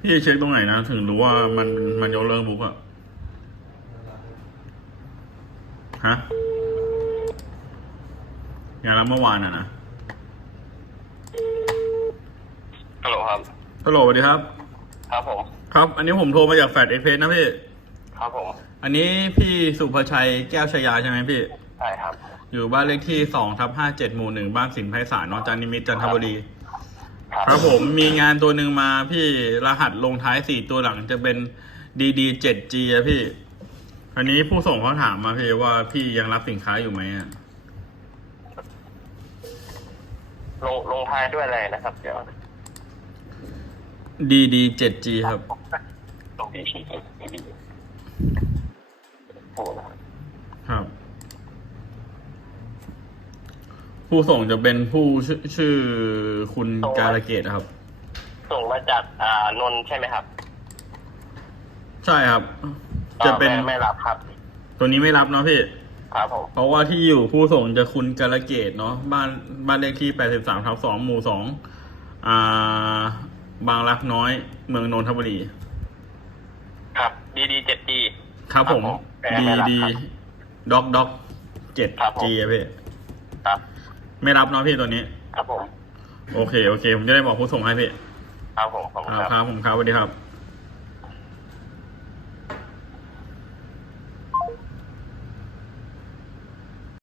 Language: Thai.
พี่เช็คตรงไหนนะ ถึงรู้ว่ามันมันยกเลิกบุ๊กอะฮะงานรับเมื่อวานอะนะฮัลโหลครับ ฮัลโหลสวัสดีครับ ครับผม ครับ อันนี้ผมโทรมาจากแฟดเอเพนะพี่ ครับผม อันนี้พี่สุภชัยแก้วชยาใช่ไหมพี่ ใช่ครับ อยู่บ้านเลขที่สองทับห้าเจ็ดหมู่หนึ่งบ้านสินไพศาลเนอะจันนิมิตรจันทบุรีครับ ครับผมมีงานตัวหนึ่งมาพี่รหัสลงท้ายสี่ตัวหลังจะเป็น DD 7G อะพี่ อันนี้ผู้ส่งเขาถามมาพี่ว่าพี่ยังรับสินค้าอยู่ไหมอะลงลงท้ายด้วยอะไรนะครับ เดี๋ยว DD 7G ครับลงดีทีโอ้โห ครับ ผู้ส่งจะเป็นผู้ชื่อชื่อคุณการะเกตครับ ส่งมาจากอ่านนท์ใช่ไหมครับใช่ครับ จะเป็นอ่าไม่ไม่รับครับ ตัวนี้ไม่รับเนาะพี่ครับผมเพราะว่าที่อยู่ผู้ส่งจะคุณการะเกตเนาะบ้านบ้านเลขที่83ทับ2หมู่2อ่า บางรักน้อย เมืองนนทบุรี ครับดีดีเจ็ดจีครับผมแต่ดีไม่รับดีครับด็อกด็อกเจ็ดครับผมจีอะพี่ครับ ไม่รับเนาะพี่ตัวนี้ ครับผม โอเค โอเค ผมจะได้บอกผู้ส่งให้พี่ ครับผม ขอบคุณครับ ครับครับผมครับสวัสดีครับ